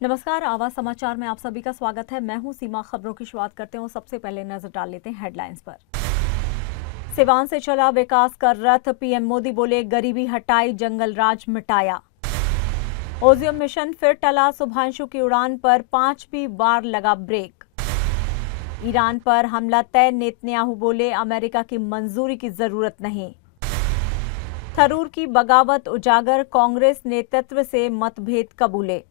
नमस्कार, आवाज समाचार में आप सभी का स्वागत है। मैं हूं सीमा। खबरों की शुरुआत करते हैं। सबसे पहले नजर डाल लेते हैं हेडलाइंस पर। सिवान से चला विकास का रथ, पीएम मोदी बोले गरीबी हटाई, जंगल राज मिटाया। ओजियम मिशन फिर टला, शुभांशु की उड़ान पर 5वीं बार लगा ब्रेक। ईरान पर हमला तय, नेतन्याहू बोले अमेरिका की मंजूरी की जरूरत नहीं। थरूर की बगावत उजागर, कांग्रेस नेतृत्व से मतभेद कबूले।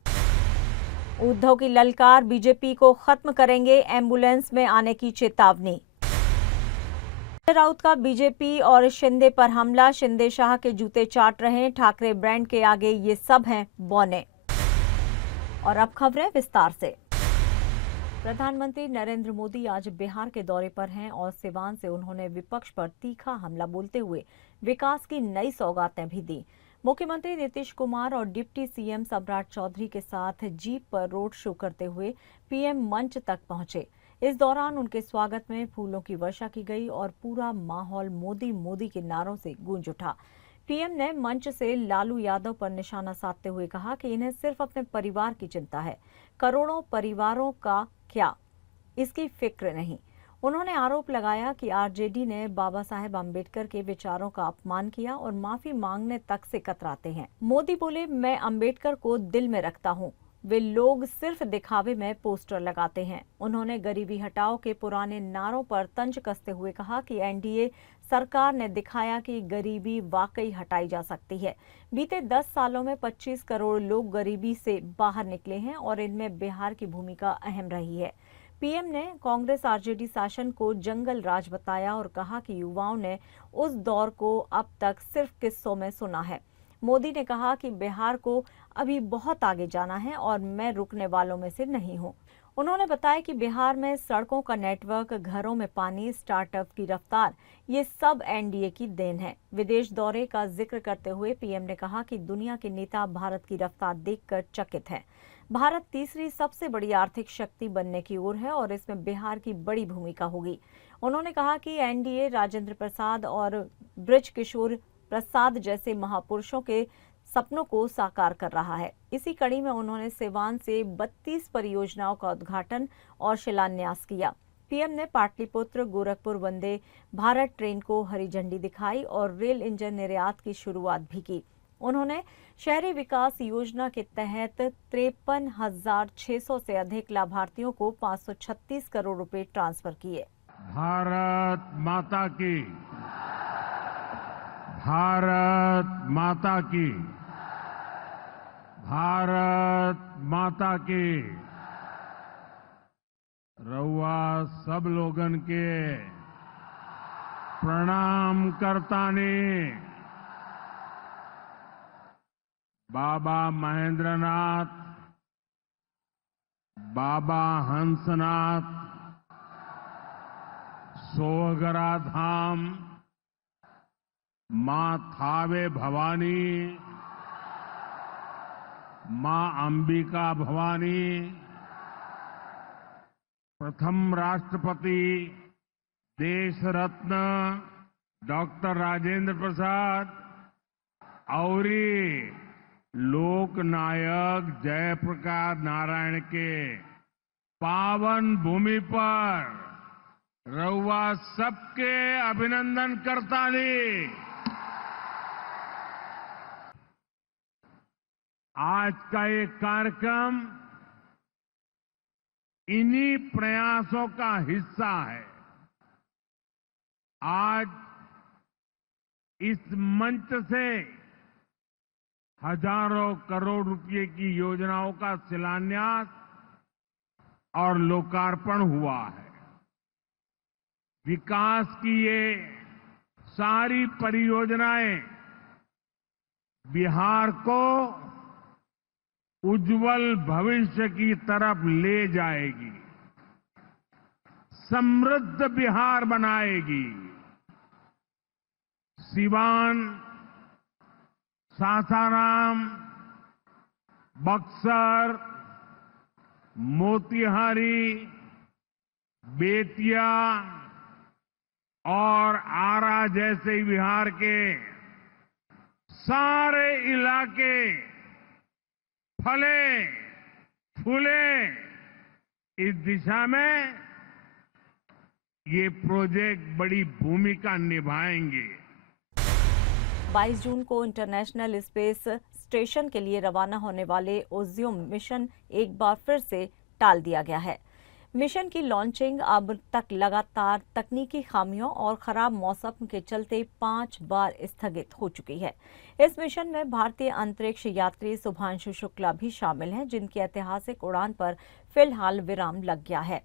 उद्धव की ललकार, बीजेपी को खत्म करेंगे, एम्बुलेंस में आने की चेतावनी। संजय राउत का बीजेपी और शिंदे पर हमला, शिंदे शाह के जूते चाट रहे, ठाकरे ब्रांड के आगे ये सब हैं बौने। और अब खबरें विस्तार से। प्रधानमंत्री नरेंद्र मोदी आज बिहार के दौरे पर हैं और सिवान से उन्होंने विपक्ष पर तीखा हमला बोलते हुए विकास की नई सौगातें भी दी। मुख्यमंत्री नीतीश कुमार और डिप्टी सीएम सम्राट चौधरी के साथ जीप पर रोड शो करते हुए पीएम मंच तक पहुंचे। इस दौरान उनके स्वागत में फूलों की वर्षा की गई और पूरा माहौल मोदी मोदी के नारों से गूंज उठा। पीएम ने मंच से लालू यादव पर निशाना साधते हुए कहा कि इन्हें सिर्फ अपने परिवार की चिंता है, करोड़ों परिवारों का क्या इसकी फिक्र नहीं। उन्होंने आरोप लगाया कि आरजेडी ने बाबा साहेब अम्बेडकर के विचारों का अपमान किया और माफी मांगने तक से कतराते हैं। मोदी बोले, मैं अम्बेडकर को दिल में रखता हूं, वे लोग सिर्फ दिखावे में पोस्टर लगाते हैं। उन्होंने गरीबी हटाओ के पुराने नारों पर तंज कसते हुए कहा कि एनडीए सरकार ने दिखाया कि गरीबी वाकई हटाई जा सकती है। बीते 10 सालों में 25 करोड़ लोग गरीबी से बाहर निकले हैं और इनमें बिहार की भूमिका अहम रही है। पीएम ने कांग्रेस आरजेडी शासन को जंगल राज बताया और कहा कि युवाओं ने उस दौर को अब तक सिर्फ किस्सों में सुना है। मोदी ने कहा कि बिहार को अभी बहुत आगे जाना है और मैं रुकने वालों में से नहीं हूं। उन्होंने बताया कि बिहार में सड़कों का नेटवर्क, घरों में पानी, स्टार्टअप की रफ्तार, ये सब एनडीए की देन है। विदेश दौरे का जिक्र करते हुए पीएम ने कहा कि दुनिया के नेता भारत की रफ्तार देखकर चकित हैं। भारत तीसरी सबसे बड़ी आर्थिक शक्ति बनने की ओर है और इसमें बिहार की बड़ी भूमिका होगी। उन्होंने कहा कि एनडीए राजेंद्र प्रसाद और ब्रिज किशोर प्रसाद जैसे महापुरुषों के सपनों को साकार कर रहा है। इसी कड़ी में उन्होंने सिवान से 32 परियोजनाओं का उद्घाटन और शिलान्यास किया। पीएम ने पाटलिपुत्र गोरखपुर वंदे भारत ट्रेन को हरी झंडी दिखाई और रेल इंजन निर्यात की शुरुआत भी की। उन्होंने शहरी विकास योजना के तहत 53,600 से अधिक लाभार्थियों को 536 करोड़ रुपए ट्रांसफर किए। भारत माता की, भारत माता की, भारत माता की। रउआ सब लोगन के प्रणाम करतानी। बाबा महेंद्रनाथ, बाबा हंसनाथ, सोहगरा धाम, मां थावे भवानी, मां अंबिका भवानी, प्रथम राष्ट्रपति देश रत्न डॉक्टर राजेंद्र प्रसाद और लोक नायक जयप्रकाश नारायण के पावन भूमि पर रउआ सबके अभिनंदन करतानी। आज का ये कार्यक्रम इन्हीं प्रयासों का हिस्सा है। आज इस मंच से हजारों करोड़ रुपए की योजनाओं का शिलान्यास और लोकार्पण हुआ है। विकास की ये सारी परियोजनाएं बिहार को उज्जवल भविष्य की तरफ ले जाएगी, समृद्ध बिहार बनाएगी। सिवान, सासाराम, बक्सर, मोतिहारी, बेतिया और आरा जैसे बिहार के सारे इलाके फले, फूले, इस दिशा में ये प्रोजेक्ट बड़ी भूमिका निभाएंगे। 22 जून को इंटरनेशनल स्पेस स्टेशन के लिए रवाना होने वाले ओजियम मिशन एक बार फिर से टाल दिया गया है। मिशन की लॉन्चिंग अब तक लगातार तकनीकी खामियों और खराब मौसम के चलते 5 बार स्थगित हो चुकी है। इस मिशन में भारतीय अंतरिक्ष यात्री शुभांशु शुक्ला भी शामिल हैं, जिनकी ऐतिहासिक उड़ान पर फिलहाल विराम लग गया है।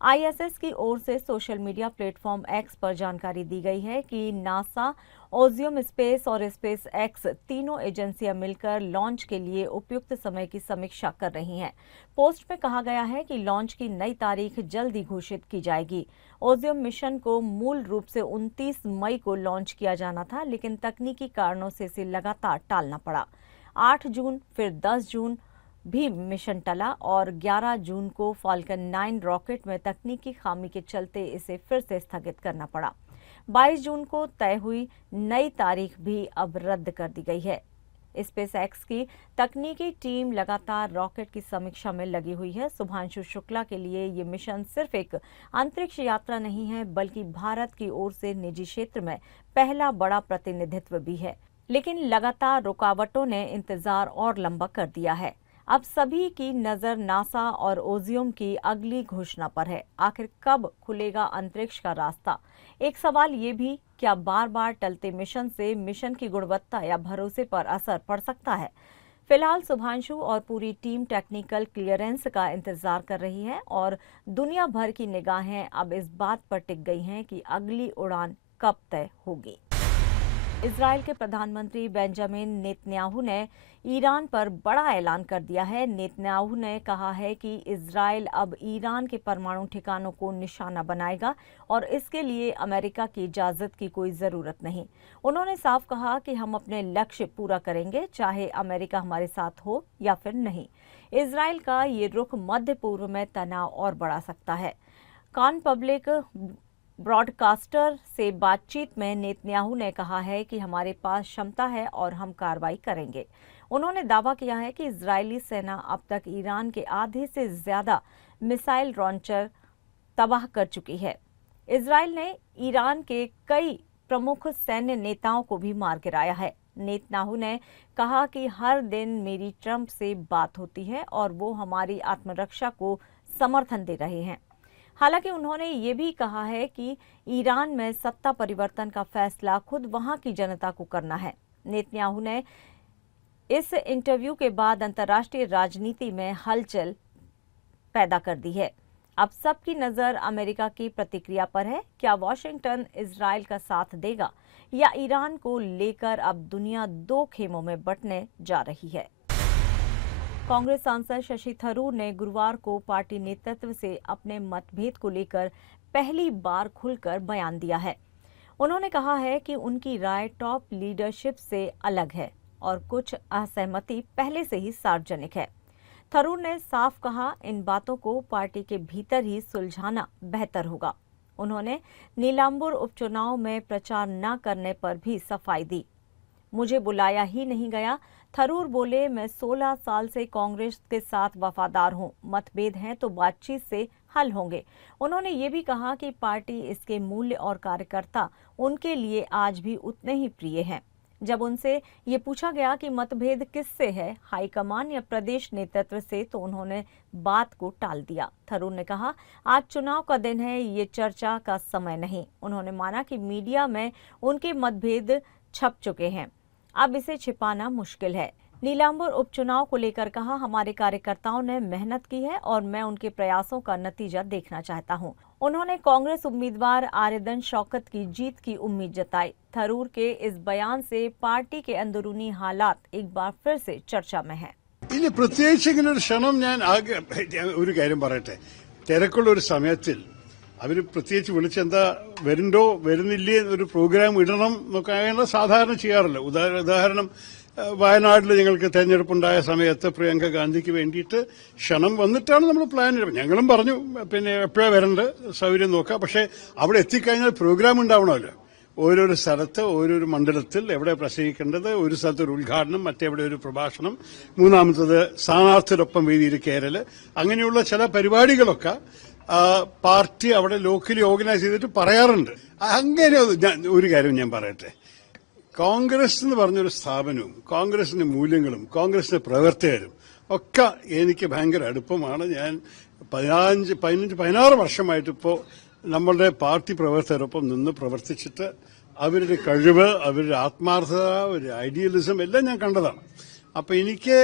आईएसएस की ओर से सोशल मीडिया प्लेटफॉर्म एक्स पर जानकारी दी गई है कि नासा, ओजियम स्पेस और स्पेस एक्स तीनों एजेंसियां मिलकर लॉन्च के लिए उपयुक्त समय की समीक्षा कर रही हैं। पोस्ट में कहा गया है कि लॉन्च की नई तारीख जल्द ही घोषित की जाएगी। ओजियम मिशन को मूल रूप से 29 मई को लॉन्च किया जाना था, लेकिन तकनीकी कारणों से इसे लगातार टालना पड़ा। 8 जून फिर 10 जून भी मिशन टला और 11 जून को फाल्कन 9 रॉकेट में तकनीकी खामी के चलते इसे फिर से स्थगित करना पड़ा। 22 जून को तय हुई नई तारीख भी अब रद्द कर दी गई है। स्पेसएक्स की तकनीकी टीम लगातार रॉकेट की समीक्षा में लगी हुई है। शुभांशु शुक्ला के लिए ये मिशन सिर्फ एक अंतरिक्ष यात्रा नहीं है, बल्कि भारत की ओर से निजी क्षेत्र में पहला बड़ा प्रतिनिधित्व भी है। लेकिन लगातार रुकावटों ने इंतजार और लंबा कर दिया है। अब सभी की नजर नासा और ओजियम की अगली घोषणा पर है। आखिर कब खुलेगा अंतरिक्ष का रास्ता? एक सवाल ये भी, क्या बार बार टलते मिशन से मिशन की गुणवत्ता या भरोसे पर असर पड़ सकता है? फिलहाल शुभांशु और पूरी टीम टेक्निकल क्लियरेंस का इंतजार कर रही है और दुनिया भर की निगाहें अब इस बात पर टिक गई हैं कि अगली उड़ान कब तय होगी। इजराइल के प्रधानमंत्री बेंजामिन नेतन्याहू ने ईरान पर बड़ा ऐलान कर दिया है। नेतन्याहू ने कहा है कि इजराइल अब ईरान के परमाणु ठिकानों को निशाना बनाएगा और इसके लिए अमेरिका की इजाजत की कोई जरूरत नहीं। उन्होंने साफ कहा कि हम अपने लक्ष्य पूरा करेंगे, चाहे अमेरिका हमारे साथ हो या फिर नहीं। इजराइल का ये रुख मध्य पूर्व में तनाव और बढ़ा सकता है। कान पब्लिक ब्रॉडकास्टर से बातचीत में नेतन्याहू ने कहा है कि हमारे पास क्षमता है और हम कार्रवाई करेंगे। उन्होंने दावा किया है कि इजरायली सेना अब तक ईरान के आधे से ज्यादा मिसाइल लॉन्चर तबाह कर चुकी है। इजराइल ने ईरान के कई प्रमुख सैन्य नेताओं को भी मार गिराया है। नेतन्याहू ने कहा कि हर दिन मेरी ट्रंप से बात होती है और वो हमारी आत्मरक्षा को समर्थन दे रहे हैं। हालांकि उन्होंने ये भी कहा है कि ईरान में सत्ता परिवर्तन का फैसला खुद वहां की जनता को करना है। नेतन्याहू ने इस इंटरव्यू के बाद अंतर्राष्ट्रीय राजनीति में हलचल पैदा कर दी है। अब सबकी नजर अमेरिका की प्रतिक्रिया पर है। क्या वॉशिंगटन इजराइल का साथ देगा या ईरान को लेकर अब दुनिया दो खेमों में बंटने जा रही है? कांग्रेस सांसद शशि थरूर ने गुरुवार को पार्टी नेतृत्व से अपने मतभेद को लेकर पहली बार खुलकर बयान दिया है। उन्होंने कहा है कि उनकी राय टॉप लीडरशिप से अलग है और कुछ असहमति पहले से ही सार्वजनिक है। थरूर ने साफ कहा, इन बातों को पार्टी के भीतर ही सुलझाना बेहतर होगा। उन्होंने नीलांबुर उपचुनाव में प्रचार न करने पर भी सफाई दी। मुझे बुलाया ही नहीं गया। थरूर बोले, मैं 16 साल से कांग्रेस के साथ वफादार हूं। मतभेद हैं तो बातचीत से हल होंगे। उन्होंने ये भी कहा कि पार्टी, इसके मूल्य और कार्यकर्ता उनके लिए आज भी उतने ही प्रिय हैं। जब उनसे ये पूछा गया कि मतभेद किससे है, हाईकमान या प्रदेश नेतृत्व से, तो उन्होंने बात को टाल दिया। थरूर ने कहा, आज चुनाव का दिन है, ये चर्चा का समय नहीं। उन्होंने माना कि मीडिया में उनके मतभेद छप चुके हैं, अब इसे छिपाना मुश्किल है। नीलांबुर उपचुनाव को लेकर कहा, हमारे कार्यकर्ताओं ने मेहनत की है और मैं उनके प्रयासों का नतीजा देखना चाहता हूं। उन्होंने कांग्रेस उम्मीदवार आरिदन शौकत की जीत की उम्मीद जताई। थरूर के इस बयान से पार्टी के अंदरूनी हालात एक बार फिर से चर्चा में है। ഇനി പ്രത്യേകിച്ച് ഇങ്ങനെ ഒരു ക്ഷണം ഞാൻ ഒരു കാര്യം പറയട്ടെ, തിരക്കുള്ള ഒരു സമയത്തിൽ അവർ പ്രത്യേകിച്ച് വിളിച്ചെന്താ വരുന്നുണ്ടോ വരുന്നില്ലേ ഒരു പ്രോഗ്രാം ഇടണം എന്നൊക്കെ അങ്ങനെ സാധാരണ ചെയ്യാറില്ല. ഉദാഹരണം, വയനാട്ടിൽ ഞങ്ങൾക്ക് തെരഞ്ഞെടുപ്പുണ്ടായ സമയത്ത് പ്രിയങ്ക ഗാന്ധിക്ക് വേണ്ടിയിട്ട് ക്ഷണം വന്നിട്ടാണ് നമ്മൾ പ്ലാൻ ചെയ്യുന്നത്. ഞങ്ങളും പറഞ്ഞു പിന്നെ എപ്പോഴാണ് വരേണ്ടത്, സൗകര്യം നോക്കാം. പക്ഷേ അവിടെ എത്തിക്കഴിഞ്ഞാൽ പ്രോഗ്രാം ഉണ്ടാവണമല്ലോ. ഓരോരോ സ്ഥലത്ത് ഓരോരോ മണ്ഡലത്തിൽ എവിടെ പ്രസംഗിക്കേണ്ടത്, ഒരു സ്ഥലത്ത് ഒരു ഉദ്ഘാടനം, മറ്റെവിടെ ഒരു പ്രഭാഷണം, മൂന്നാമത്തത് സ്ഥാനാർത്ഥിയോടൊപ്പം വേദിയിൽ കയറൽ, അങ്ങനെയുള്ള ചില പരിപാടികളൊക്കെ പാർട്ടി അവിടെ ലോക്കലി ഓർഗനൈസ് ചെയ്തിട്ട് പറയാറുണ്ട്. അങ്ങനെ ഒരു കാര്യം ഞാൻ പറയട്ടെ, കോൺഗ്രസ് എന്ന് പറഞ്ഞൊരു സ്ഥാപനവും കോൺഗ്രസിന്റെ മൂല്യങ്ങളും കോൺഗ്രസിന്റെ പ്രവർത്തകരും ഒക്കെ എനിക്ക് ഭയങ്കര അടുപ്പമാണ്. ഞാൻ 16 വർഷമായിട്ട് ഇപ്പോൾ നമ്മളുടെ പാർട്ടി പ്രവർത്തകരൊപ്പം നിന്ന് പ്രവർത്തിച്ചിട്ട് അവരുടെ കഴിവ്, അവരുടെ ആത്മാർത്ഥത, അവരുടെ ഐഡിയലിസം എല്ലാം ഞാൻ കണ്ടതാണ്. അപ്പൊ എനിക്ക്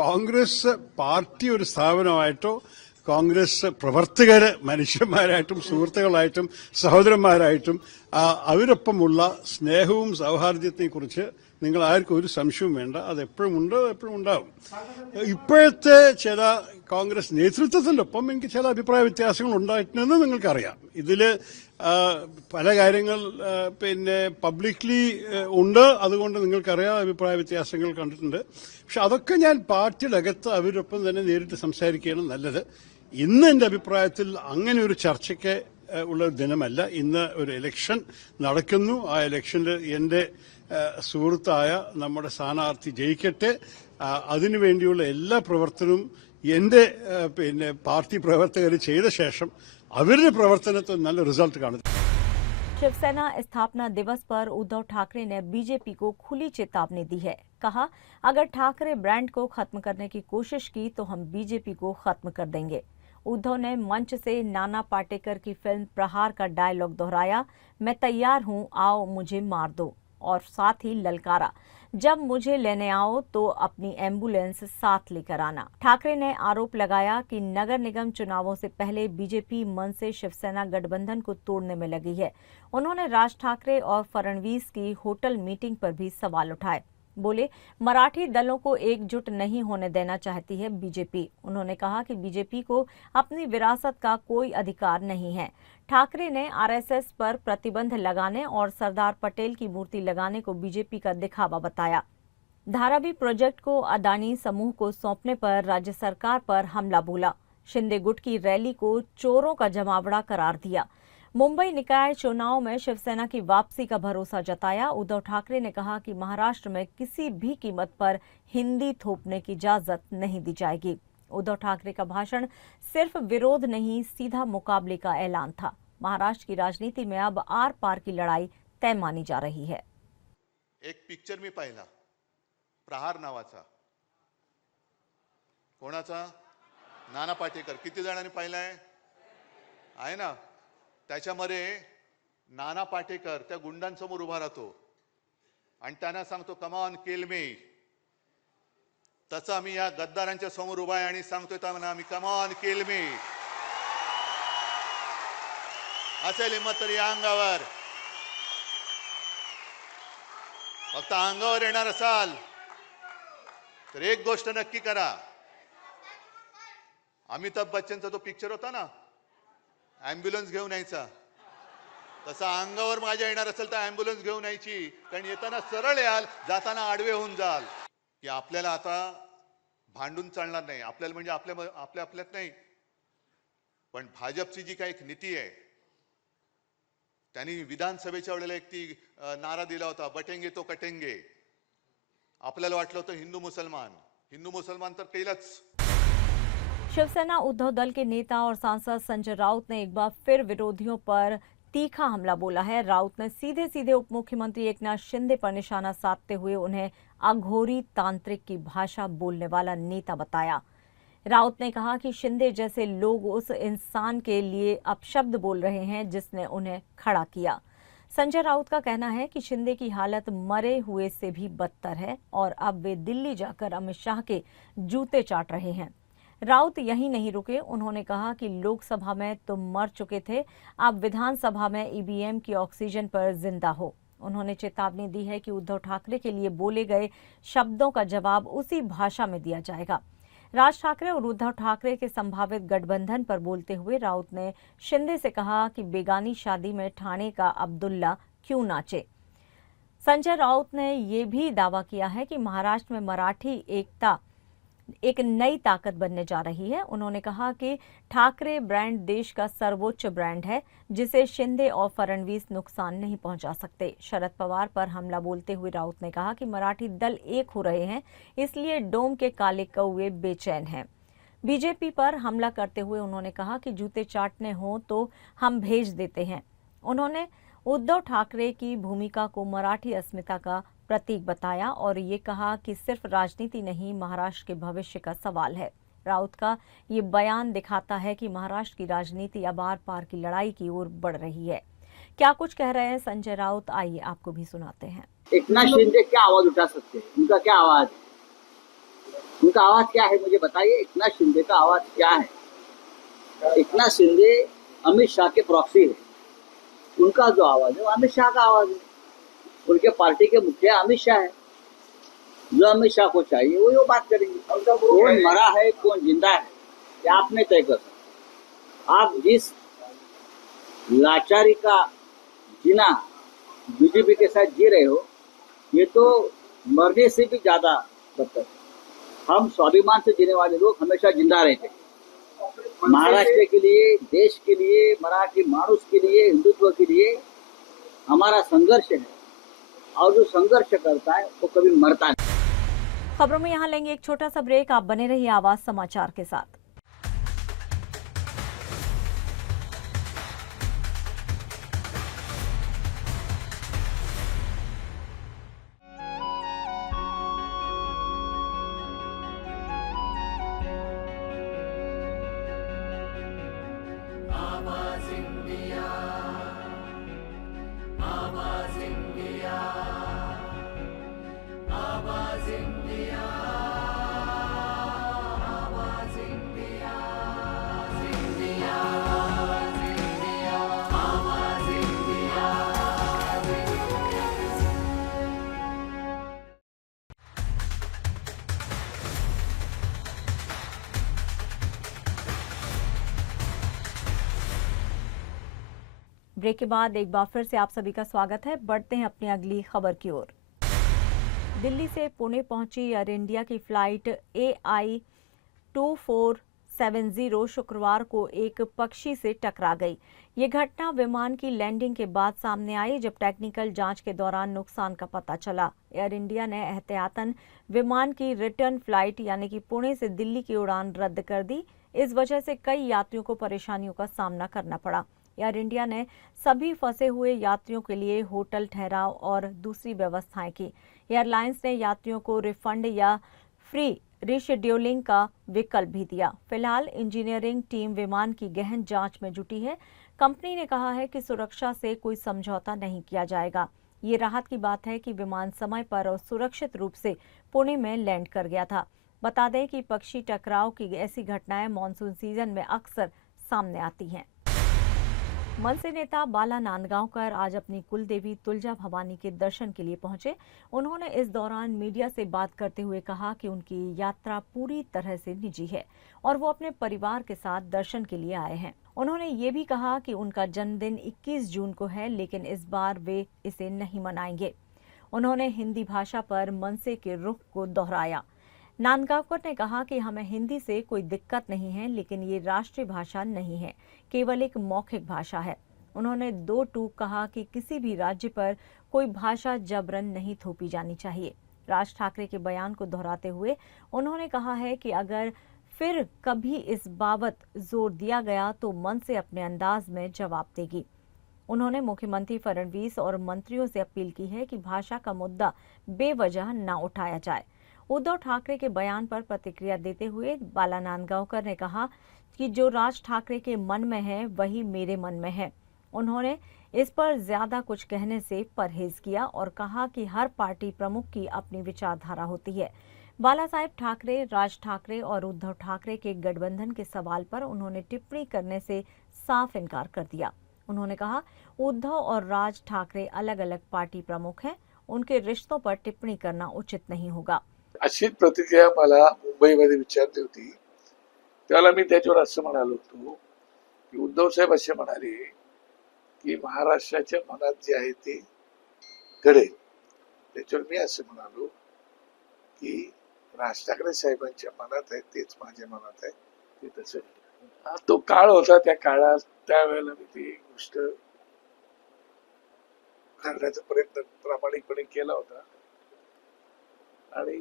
കോൺഗ്രസ് പാർട്ടി ഒരു സ്ഥാപനമായിട്ടോ കോൺഗ്രസ് പ്രവർത്തകര് മനുഷ്യന്മാരായിട്ടും സുഹൃത്തുക്കളായിട്ടും സഹോദരന്മാരായിട്ടും അവരൊപ്പമുള്ള സ്നേഹവും സൗഹാർദ്ദത്തെയും കുറിച്ച് നിങ്ങൾ ആർക്കും ഒരു സംശയവും വേണ്ട. അത് എപ്പോഴും ഉണ്ട്, എപ്പോഴും ഉണ്ടാവും. ഇപ്പോഴത്തെ ചില കോൺഗ്രസ് നേതൃത്വത്തിന്റെ ഒപ്പം എനിക്ക് ചില അഭിപ്രായ വ്യത്യാസങ്ങൾ ഉണ്ടായിട്ടുണ്ടെന്ന് നിങ്ങൾക്കറിയാം. ഇതില് പല കാര്യങ്ങൾ പബ്ലിക്ലി ഉണ്ട്, അതുകൊണ്ട് നിങ്ങൾക്കറിയാം അഭിപ്രായ വ്യത്യാസങ്ങൾ കണ്ടിട്ടുണ്ട്. പക്ഷെ അതൊക്കെ ഞാൻ പാർട്ടിയുടെ അകത്ത് അവരൊപ്പം തന്നെ നേരിട്ട് സംസാരിക്കുകയാണ് നല്ലത്. ഇന്ന് എന്റെ അഭിപ്രായത്തിൽ അങ്ങനെ ഒരു ചർച്ചയ്ക്ക് ഉള്ള ദിനമല്ല. ഇന്ന് ഒരു ഇലക്ഷൻ നടക്കുന്നു. ആ ഇലക്ഷനിൽ എന്റെ സുഹൃത്തായ നമ്മുടെ സ്ഥാനാർത്ഥി ജയിക്കട്ടെ. അതിനുവേണ്ടിയുള്ള എല്ലാ പ്രവർത്തനവും എന്റെ പാർട്ടി പ്രവർത്തകർ ചെയ്ത ശേഷം അവരുടെ പ്രവർത്തനത്തിൽ നല്ല റിസൾട്ട് കാണും. शिवसेना स्थापना दिवस पर उद्धव ठाकरे ने बीजेपी को खुली चेतावनी दी है। कहा, अगर ठाकरे ब्रांड को खत्म करने की कोशिश की तो हम बीजेपी को खत्म कर देंगे। उद्धव ने मंच से नाना पाटेकर की फिल्म प्रहार का डायलॉग दोहराया, मैं तैयार हूं, आओ मुझे मार दो, और साथ ही ललकारा, जब मुझे लेने आओ तो अपनी एम्बुलेंस साथ लेकर आना। ठाकरे ने आरोप लगाया कि नगर निगम चुनावों से पहले बीजेपी मन से शिवसेना गठबंधन को तोड़ने में लगी है। उन्होंने राज ठाकरे और फडणवीस की होटल मीटिंग पर भी सवाल उठाए। बोले, मराठी दलों को एकजुट नहीं होने देना चाहती है बीजेपी। उन्होंने कहा कि बीजेपी को अपनी विरासत का कोई अधिकार नहीं है। ठाकरे ने आरएसएस पर प्रतिबंध लगाने और सरदार पटेल की मूर्ति लगाने को बीजेपी का दिखावा बताया। धारावी प्रोजेक्ट को अदानी समूह को सौंपने पर राज्य सरकार पर हमला बोला। शिंदे गुट की रैली को चोरों का जमावड़ा करार दिया। मुंबई निकाय चुनाव में शिवसेना की वापसी का भरोसा जताया। उद्धव ठाकरे ने कहा कि महाराष्ट्र में किसी भी कीमत पर हिंदी थोपने की इजाजत नहीं दी जाएगी। उद्धव ठाकरे का भाषण सिर्फ विरोध नहीं, सीधा मुकाबले का ऐलान था। महाराष्ट्र की राजनीति में अब आर पार की लड़ाई तय मानी जा रही है। एक पिक्चर मी पाहिला, प्रहार नावाचा. कोणाचा? नाना पाटेकर. किती जणांनी पाहिलाय? आहे ना. त्याच्यामध्ये नाना पाटेकर त्या गुंडांसमोर उभा राहतो आणि त्यांना सांगतो, कम ऑन किल मी. तसं आम्ही या गद्दारांच्या समोर उभा आहे आणि सांगतोय त्यांना आम्ही, कम ऑन किल मी. असेल हिम्मत तर या अंगावर. फक्त अंगावर येणार असाल तर एक गोष्ट नक्की करा. अमिताभ बच्चनचा तो पिक्चर होता ना, ॲम्ब्युलन्स घेऊन यायचा, तसा अंगावर माझ्या येणार असेल तर ॲम्ब्युलन्स घेऊन यायची. कारण येताना सरळ याल, जाताना आडवे होऊन जाल. की आपल्याला आता भांडून चालणार नाही. आपल्याला म्हणजे आपल्यात नाही, पण भाजपची जी काही नीती आहे, त्यांनी विधानसभेच्या वेळेला एक ती नारा दिला होता, बटेंगे तो कटेंगे. आपल्याला वाटलं होतं हिंदू मुसलमान तर केलंच. शिवसेना उद्धव दल के नेता और सांसद संजय राउत ने एक बार फिर विरोधियों पर तीखा हमला बोला है। राउत ने सीधे सीधे उप मुख्यमंत्री एकनाथ शिंदे पर निशाना साधते हुए उन्हें अघोरी तांत्रिक की भाषा बोलने वाला नेता बताया। राउत ने कहा कि शिंदे जैसे लोग उस इंसान के लिए अपशब्द बोल रहे हैं जिसने उन्हें खड़ा किया। संजय राउत का कहना है कि शिंदे की हालत मरे हुए से भी बदतर है और अब वे दिल्ली जाकर अमित शाह के जूते चाट रहे हैं। राउत यही नहीं रुके, उन्होंने कहा कि लोकसभा में तुम मर चुके थे, अब विधानसभा में ईवीएम की ऑक्सीजन पर जिंदा हो। उन्होंने चेतावनी दी है कि उद्धव ठाकरे के लिए बोले गए शब्दों का जवाब उसी भाषा में दिया जाएगा। राज ठाकरे और उद्धव ठाकरे के संभावित गठबंधन पर बोलते हुए राउत ने शिंदे से कहा कि बेगानी शादी में ठाणे का अब्दुल्ला क्यों नाचे। संजय राउत ने ये भी दावा किया है कि महाराष्ट्र में मराठी एकता एक नई ताकत बनने जा रही है। उन्होंने कहा कि ठाकरे ब्रांड देश का सर्वोच्च ब्रांड है, जिसे शिंदे और फडणवीस नुकसान नहीं पहुंचा सकते। शरद पवार पर हमला बोलते हुए राउत ने कहा कि मराठी दल एक हो रहे हैं, इसलिए डोम के काले कौवे बेचैन हैं। बीजेपी पर हमला करते हुए उन्होंने कहा कि जूते चाटने हो तो हम भेज देते हैं। उन्होंने उद्धव ठाकरे की भूमिका को मराठी अस्मिता का प्रतीक बताया और ये कहा कि सिर्फ राजनीति नहीं, महाराष्ट्र के भविष्य का सवाल है। राउत का ये बयान दिखाता है कि महाराष्ट्र की राजनीति अब आर पार की लड़ाई की ओर बढ़ रही है। क्या कुछ कह रहे हैं संजय राउत, आइए आपको भी सुनाते हैं। एकनाथ शिंदे क्या आवाज उठा सकते हैं? उनका क्या आवाज है? उनका आवाज क्या है, मुझे बताइए। एकनाथ शिंदे का आवाज क्या है? एकनाथ शिंदे अमित शाह के प्रॉक्सी है। उनका जो आवाज है वो अमित शाह का आवाज है। उनके पार्टी के मुखिया अमित शाह है। जो अमित शाह को चाहिए वो बात करेंगे। कौन मरा है कौन जिंदा है ये आपने तय कर सकते। आप जिस लाचारी का जीना बीजेपी के साथ जी रहे हो, ये तो मरने से भी ज्यादा बदतर है। हम स्वाभिमान से जीने वाले लोग हमेशा जिंदा रहते हैं। महाराष्ट्र के लिए, देश के लिए, मराठी मानुस के लिए, हिंदुत्व के लिए हमारा संघर्ष है और जो संघर्ष करता है वो कभी मरता नहीं। खबरों में यहाँ लेंगे एक छोटा सा ब्रेक। आप बने रहिए आवाज समाचार के साथ। ब्रेक के बाद एक बार फिर से आप सभी का स्वागत है। बढ़ते हैं अपनी अगली खबर की ओर। दिल्ली से पुणे पहुंची एयर इंडिया की फ्लाइट AI 2470 शुक्रवार को एक पक्षी से टकरा गई। ये घटना विमान की लैंडिंग के बाद सामने आई, जब टेक्निकल जांच के दौरान नुकसान का पता चला। एयर इंडिया ने एहतियातन विमान की रिटर्न फ्लाइट यानी कि पुणे से दिल्ली की उड़ान रद्द कर दी। इस वजह से कई यात्रियों को परेशानियों का सामना करना पड़ा। एयर इंडिया ने सभी फंसे हुए यात्रियों के लिए होटल, ठहराव और दूसरी व्यवस्थाएं की। एयरलाइंस ने यात्रियों को रिफंड या फ्री रीशेड्यूलिंग का विकल्प भी दिया। फिलहाल इंजीनियरिंग टीम विमान की गहन जांच में जुटी है। कंपनी ने कहा है कि सुरक्षा से कोई समझौता नहीं किया जाएगा। ये राहत की बात है कि विमान समय पर और सुरक्षित रूप से पुणे में लैंड कर गया था। बता दें कि पक्षी टकराव की ऐसी घटनाएं मानसून सीजन में अक्सर सामने आती हैं। मनसे नेता बाला नांदगांवकर आज अपनी कुलदेवी तुलजा भवानी के दर्शन के लिए पहुंचे। उन्होंने इस दौरान मीडिया से बात करते हुए कहा कि उनकी यात्रा पूरी तरह से निजी है और वो अपने परिवार के साथ दर्शन के लिए आए हैं। उन्होंने ये भी कहा कि उनका जन्मदिन 21 जून को है, लेकिन इस बार वे इसे नहीं मनाएंगे। उन्होंने हिंदी भाषा पर मनसे के रुख को दोहराया। नांदगांवकर ने कहा कि हमें हिंदी से कोई दिक्कत नहीं है, लेकिन ये राष्ट्रीय भाषा नहीं है, केवल एक मौखिक भाषा है। उन्होंने 2 टूक कहा कि किसी भी राज्य पर कोई भाषा जबरन नहीं थोपी जानी चाहिए। राज ठाकरे के बयान को दोहराते हुए उन्होंने कहा है कि अगर फिर कभी इस बाबत जोर दिया गया तो मन से अपने अंदाज में जवाब देगी। उन्होंने मुख्यमंत्री फडणवीस और मंत्रियों से अपील की है कि भाषा का मुद्दा बेवजह न उठाया जाए। उद्धव ठाकरे के बयान पर प्रतिक्रिया देते हुए बाला नांदगांवकर ने कहा कि जो राज ठाकरे के मन में है वही मेरे मन में है। उन्होंने इस पर ज्यादा कुछ कहने से परहेज किया और कहा कि हर पार्टी प्रमुख की अपनी विचारधारा होती है। बाला साहेब ठाकरे, राज ठाकरे और उद्धव ठाकरे के गठबंधन के सवाल पर उन्होंने टिप्पणी करने से साफ इनकार कर दिया। उन्होंने कहा, उद्धव और राज ठाकरे अलग अलग पार्टी प्रमुख हैं, उनके रिश्तों पर टिप्पणी करना उचित नहीं होगा। अशीच प्रतिक्रिया मला मुंबईमध्ये विचारली होती, त्याला मी त्याच्यावर असं म्हणालो होतो की उद्धव साहेब असे म्हणाले की महाराष्ट्राच्या मनात जे आहे ते घडेल. त्याच्यावर मी असं म्हणालो की राज ठाकरे साहेबांच्या मनात आहे तेच माझ्या मनात आहे, ते तसं हा तो काळ होता. त्या काळात त्यावेळेला मी ती गोष्ट करण्याचा प्रयत्न प्रामाणिकपणे केला होता. आणि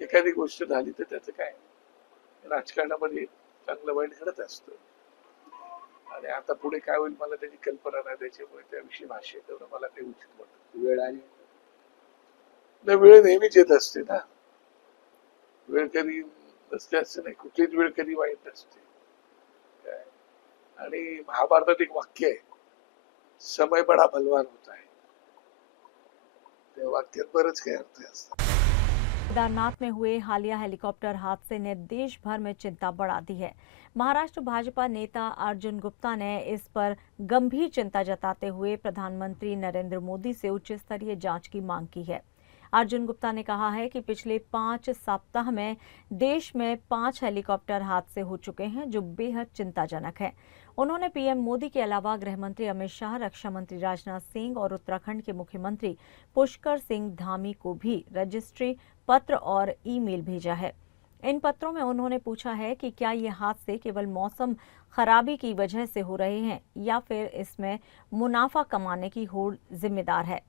एखादी गोष्ट झाली तर त्याचं काय, राजकारणामध्ये चांगलं वाईट घडत असतं. आणि आता पुढे काय होईल मला त्याची कल्पना नाही, त्याच्यामुळे त्याविषयी भाष्य करणं मला काही उचित वाटत. वेळ आली वेळ नेहमीच येत असते ना, वेळ कधी नसते असं नाही, कुठलीच वेळ कधी वाईट नसते. काय आणि महाभारतात एक वाक्य आहे, समय बडा बलवान होता है. त्या वाक्यात बरंच काही अर्थ असतात. केदारनाथ में हुए हालिया हेलीकॉप्टर हादसे ने देश भर में चिंता बढ़ा दी है। महाराष्ट्र भाजपा नेता अर्जुन गुप्ता ने इस पर गंभीर चिंता जताते हुए प्रधानमंत्री नरेंद्र मोदी से उच्च स्तरीय जांच की मांग की है। अर्जुन गुप्ता ने कहा है कि पिछले 5 सप्ताह में देश में 5 हेलीकॉप्टर हादसे हो चुके हैं, जो बेहद चिंताजनक है। उन्होंने पीएम मोदी के अलावा गृह मंत्री अमित शाह, रक्षा मंत्री राजनाथ सिंह और उत्तराखंड के मुख्यमंत्री पुष्कर सिंह धामी को भी रजिस्ट्री पत्र और ईमेल भेजा है। इन पत्रों में उन्होंने पूछा है कि क्या ये हादसे केवल मौसम खराबी की वजह से हो रहे हैं या फिर इसमें मुनाफा कमाने की होड़ जिम्मेदार है।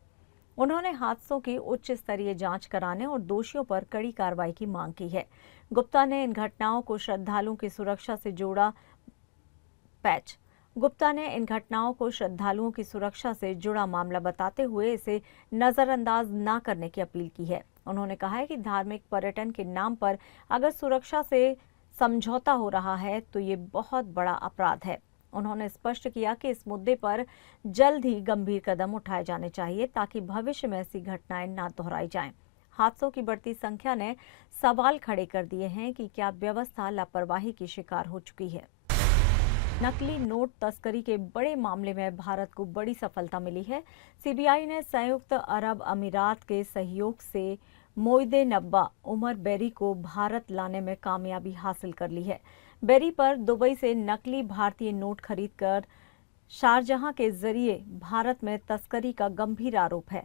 उन्होंने हादसों की उच्च स्तरीय जांच कराने और दोषियों पर कड़ी कार्रवाई की मांग की है। गुप्ता ने इन घटनाओं को श्रद्धालुओं की सुरक्षा से जोड़ा गुप्ता ने इन घटनाओं को श्रद्धालुओं की सुरक्षा से जुड़ा मामला बताते हुए इसे नजरअंदाज न करने की अपील की है। उन्होंने कहा है कि धार्मिक पर्यटन के नाम पर अगर सुरक्षा से समझौता हो रहा है तो ये बहुत बड़ा अपराध है। उन्होंने स्पष्ट किया कि इस मुद्दे पर जल्द ही गंभीर कदम उठाए जाने चाहिए ताकि भविष्य में ऐसी घटनाएं न दोहराई जाएं। हादसों की बढ़ती संख्या ने सवाल खड़े कर दिए हैं कि क्या व्यवस्था लापरवाही की शिकार हो चुकी है। नकली नोट तस्करी के बड़े मामले में भारत को बड़ी सफलता मिली है। सीबीआई ने संयुक्त अरब अमीरात के सहयोग से मोइदे नब्बा उमर बेरी को भारत लाने में कामयाबी हासिल कर ली है। बेरी पर दुबई से नकली भारतीय नोट खरीदकर शारजहां के जरिए भारत में तस्करी का गंभीर आरोप है।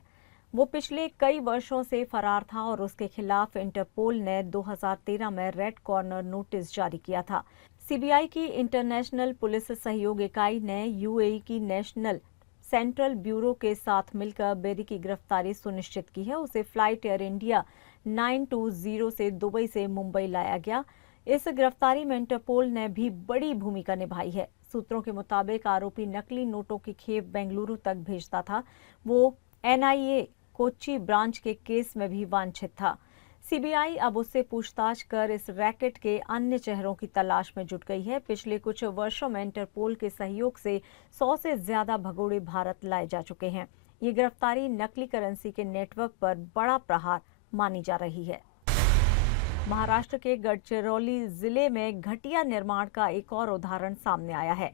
वो पिछले कई वर्षों से फरार था और उसके खिलाफ इंटरपोल ने 2013 में रेड कॉर्नर नोटिस जारी किया था। सीबीआई की इंटरनेशनल पुलिस सहयोग इकाई ने यूएई की नेशनल सेंट्रल ब्यूरो के साथ मिलकर बेरी की गिरफ्तारी सुनिश्चित की है। उसे फ्लाइट एयर इंडिया 920 से दुबई से मुंबई लाया गया। इस गिरफ्तारी में इंटरपोल ने भी बड़ी भूमिका निभाई है। सूत्रों के मुताबिक आरोपी नकली नोटों की खेप बेंगलुरु तक भेजता था। वो एनआईए कोच्चि ब्रांच के केस में भी वांछित था। सीबीआई अब उससे पूछताछ कर इस रैकेट के अन्य चेहरों की तलाश में जुट गई है। पिछले कुछ वर्षों में इंटरपोल के सहयोग से 100 से ज्यादा भगोड़े भारत लाए जा चुके हैं। ये गिरफ्तारी नकली करेंसी के नेटवर्क पर बड़ा प्रहार मानी जा रही है। महाराष्ट्र के गढ़चिरौली जिले में घटिया निर्माण का एक और उदाहरण सामने आया है।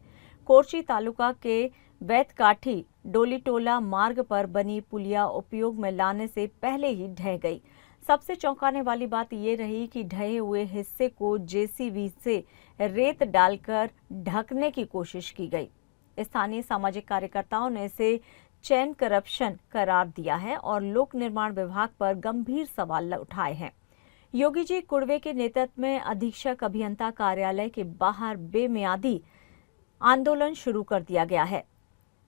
कोरची तालुका के वैतकाठी डोलीटोला मार्ग पर बनी पुलिया उपयोग में लाने से पहले ही ढह गई। सबसे चौंकाने वाली बात ये रही कि ढहे हुए हिस्से को जेसीबी से रेत डालकर ढकने की कोशिश की गई। स्थानीय सामाजिक कार्यकर्ताओं ने इसे चैन करप्शन करार दिया है और लोक निर्माण विभाग पर गंभीर सवाल उठाए हैं। योगी जी कुड़वे के नेतृत्व में अधीक्षक अभियंता कार्यालय के बाहर बेमियादी आंदोलन शुरू कर दिया गया है।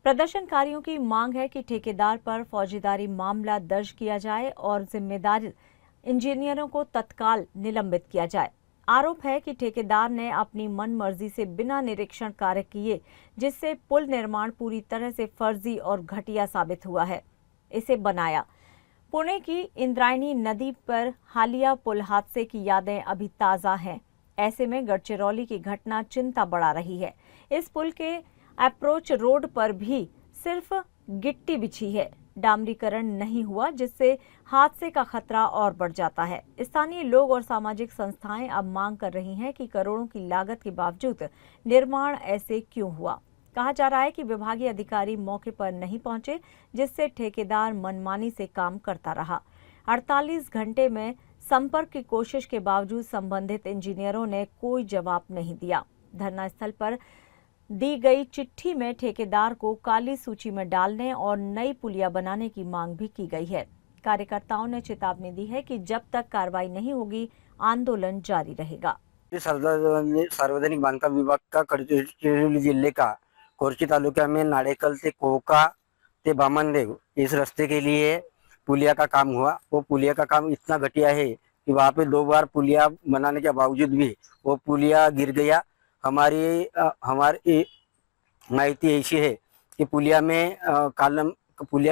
प्रदर्शनकारियों की मांग है कि ठेकेदार पर फौजदारी मामला दर्ज किया जाए और जिम्मेदार इंजीनियरों को तत्काल निलंबित किया जाए। आरोप है कि ठेकेदार ने अपनी मनमर्जी से बिना निरीक्षण कार्य किए, जिससे पुल निर्माण पूरी तरह से फर्जी और घटिया साबित हुआ है। इसे बनाया पुणे की इंद्रायणी नदी पर हालिया पुल हादसे की यादें अभी ताजा हैं। ऐसे में गढ़चिरौली की घटना चिंता बढ़ा रही है। इस पुल के अप्रोच रोड पर भी सिर्फ गिट्टी बिछी है, डामरीकरण नहीं हुआ, जिससे हादसे का खतरा और बढ़ जाता है। स्थानीय लोग और सामाजिक संस्थाएं अब मांग कर रही हैं कि करोड़ों की लागत के बावजूद निर्माण ऐसे क्यों हुआ। कहा जा रहा है कि विभागीय अधिकारी मौके पर नहीं पहुंचे, जिससे ठेकेदार मनमानी से काम करता रहा। 48 घंटे में संपर्क की कोशिश के बावजूद संबंधित इंजीनियरों ने कोई जवाब नहीं दिया। धरना स्थल पर दी गई चिट्ठी में ठेकेदार को काली सूची में डालने और नई पुलिया बनाने की मांग भी की गई है। कार्यकर्ताओं ने चेतावनी दी है कि जब तक कार्रवाई नहीं होगी आंदोलन जारी रहेगा। सार्वजनिक बांधकाम विभाग का गडचिरोली जिले का कोरची तालुक्या में नाड़ेकल से कोका से बामनदेव इस रास्ते के लिए पुलिया का काम हुआ। वो पुलिया का काम इतना घटिया है कि वहाँ पे 2 बार पुलिया बनाने के बावजूद भी वो पुलिया गिर गया। हमारी माहिती ऐसी है कि पुलिया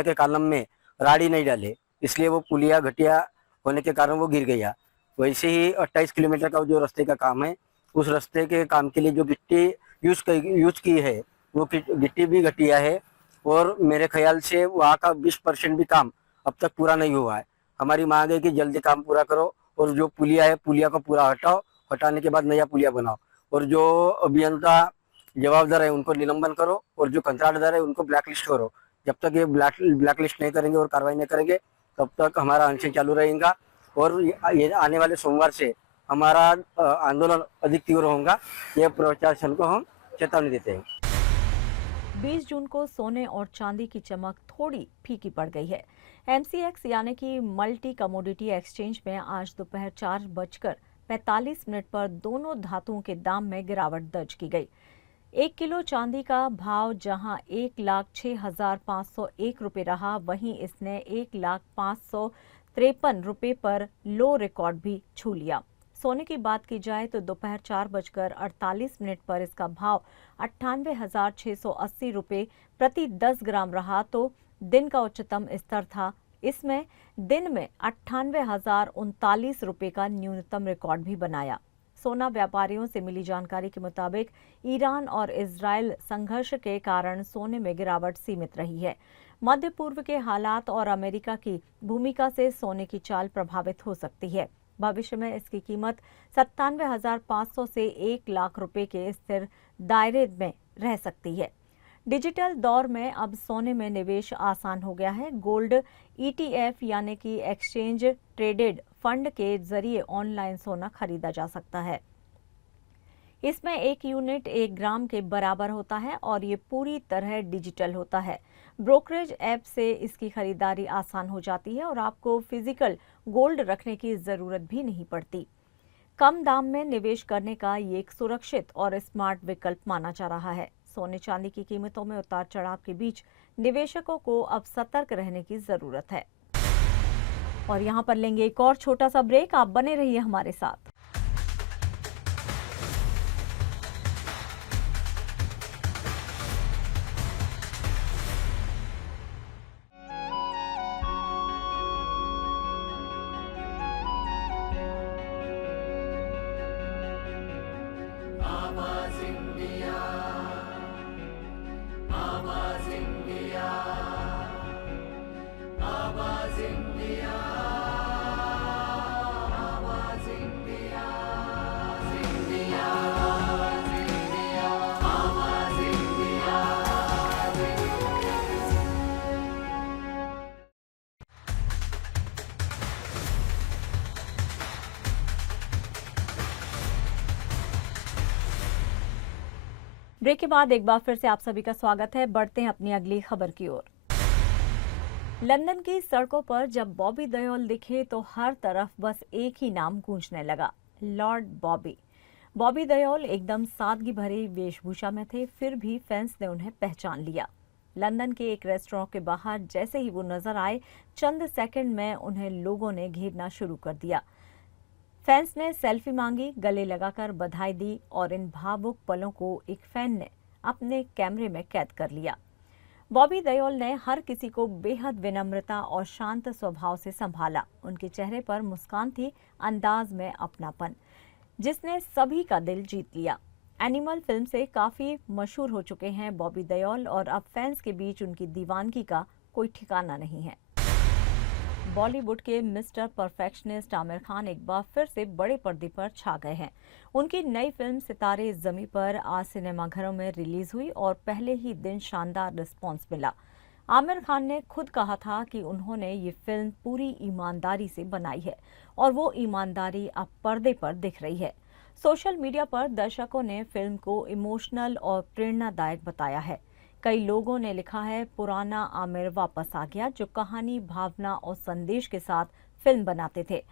के कॉलम में राड़ी नहीं डाले, इसलिए वो पुलिया घटिया होने के कारण वो गिर गया। वैसे ही 28 किलोमीटर का जो रास्ते का काम है, उस रास्ते के काम के लिए जो गिट्टी यूज की है वो गिट्टी भी घटिया है और मेरे ख्याल से वहाँ का 20% भी काम अब तक पूरा नहीं हुआ है। हमारी मांग है कि जल्दी काम पूरा करो और जो पुलिया है पुलिया को पूरा हटाओ, हटाने के बाद नया पुलिया बनाओ और जो अभियंता जवाबदार है उनको निलंबन करो और जो कंत्राटदार है उनको ब्लैकलिस्ट करो। जब तक ये ब्लैकलिस्ट नहीं करेंगे और कार्रवाई नहीं करेंगे तब तक हमारा अनशन चालू रहेगा और ये आने वाले सोमवार से हमारा आंदोलन अधिक तीव्र होगा। ये प्रशासन को हम चेतावनी देते हैं। 20 जून को सोने और चांदी की चमक थोड़ी फीकी पड़ गई है। MCX यानी कि मल्टी कमोडिटी एक्सचेंज में आज दोपहर 4:45 पर दोनों धातुओं के दाम में गिरावट दर्ज की गई। 1 किलो चांदी का भाव जहां 1,06,501 रुपये रहा, वहीं इसने 1,05,53 रुपये पर लो रिकॉर्ड भी छू लिया। सोने की बात की जाए तो दोपहर 4:48 पर इसका भाव 98,680 रुपये प्रति 10 ग्राम रहा, तो दिन का उच्चतम स्तर था। इसमें दिन में 98,039 रुपये का न्यूनतम रिकॉर्ड भी बनाया। सोना व्यापारियों से मिली जानकारी के मुताबिक ईरान और इजराइल संघर्ष के कारण सोने में गिरावट सीमित रही है। मध्य पूर्व के हालात और अमेरिका की भूमिका से सोने की चाल प्रभावित हो सकती है। भविष्य में इसकी कीमत 97,500 से 1 लाख रुपए के स्थिर दायरे में रह सकती है। डिजिटल दौर में अब सोने में निवेश आसान हो गया है। गोल्ड ETF यानी कि एक्सचेंज ट्रेडेड फंड के जरिए ऑनलाइन सोना खरीदा जा सकता है। इसमें 1 यूनिट 1 ग्राम के बराबर होता है और ये पूरी तरह डिजिटल होता है। ब्रोकरेज ऐप से इसकी खरीदारी आसान हो जाती है और आपको फिजिकल गोल्ड रखने की जरूरत भी नहीं पड़ती। कम दाम में निवेश करने का ये एक सुरक्षित और स्मार्ट विकल्प माना जा रहा है। सोने चांदी की कीमतों में उतार चढ़ाव के बीच निवेशकों को अब सतर्क रहने की जरूरत है। और यहाँ पर लेंगे एक और छोटा सा ब्रेक, आप बने रहिए हमारे साथ। ब्रेक के बाद एक बार फिर से आप सभी का स्वागत है। बढ़ते हैं अपनी अगली खबर की ओर। लंदन की सड़कों पर जब बॉबी देओल दिखे तो हर तरफ बस एक ही नाम गूंजने लगा, लॉर्ड बॉबी। बॉबी देओल एकदम सादगी भरी वेशभूषा में थे, फिर भी फैंस ने उन्हें पहचान लिया। लंदन के एक रेस्टोरेंट के बाहर जैसे ही वो नजर आए, चंद सेकंड में उन्हें लोगों ने घेरना शुरू कर दिया। फैंस ने सेल्फी मांगी, गले लगाकर बधाई दी और इन भावुक पलों को एक फैन ने अपने कैमरे में कैद कर लिया। बॉबी देओल ने हर किसी को बेहद विनम्रता और शांत स्वभाव से संभाला। उनके चेहरे पर मुस्कान थी, अंदाज में अपनापन, जिसने सभी का दिल जीत लिया। एनिमल फिल्म से काफी मशहूर हो चुके हैं बॉबी देओल और अब फैंस के बीच उनकी दीवानगी का कोई ठिकाना नहीं है। बॉलीवुड के मिस्टर परफेक्शनिस्ट आमिर खान एक बार फिर से बड़े पर्दे पर छा गए हैं। उनकी नई फिल्म सितारे ज़मीं पर आज सिनेमाघरों में रिलीज हुई और पहले ही दिन शानदार रिस्पांस मिला। आमिर खान ने खुद कहा था कि उन्होंने ये फिल्म पूरी ईमानदारी से बनाई है और वो ईमानदारी अब पर्दे पर दिख रही है। सोशल मीडिया पर दर्शकों ने फिल्म को इमोशनल और प्रेरणादायक बताया है। कई लोगों ने लिखा है पुराना आमिर वापस आ गया, जो कहानी, भावना और संदेश के साथ फिल्म बनाते थे।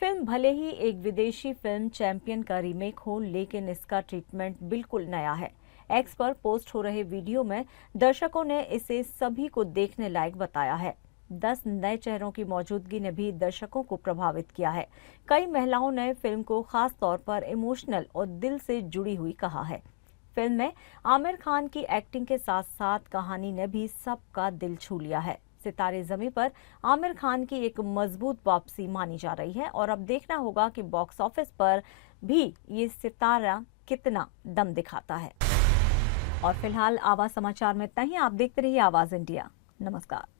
फिल्म भले ही एक विदेशी फिल्म चैंपियन का रीमेक हो, लेकिन इसका ट्रीटमेंट बिल्कुल नया है। एक्स पर पोस्ट हो रहे वीडियो में दर्शकों ने इसे सभी को देखने लायक बताया है। 10 नए चेहरों की मौजूदगी ने भी दर्शकों को प्रभावित किया है। कई महिलाओं ने फिल्म को खास तौर पर इमोशनल और दिल से जुड़ी हुई कहा है। फिल्म में आमिर खान की एक्टिंग के साथ साथ कहानी ने भी सबका दिल छू लिया है। सितारे ज़मीं पर आमिर खान की एक मजबूत वापसी मानी जा रही है और अब देखना होगा कि बॉक्स ऑफिस पर भी ये सितारा कितना दम दिखाता है। और फिलहाल आवाज समाचार में इतना ही। आप देखते रहिए आवाज इंडिया। नमस्कार।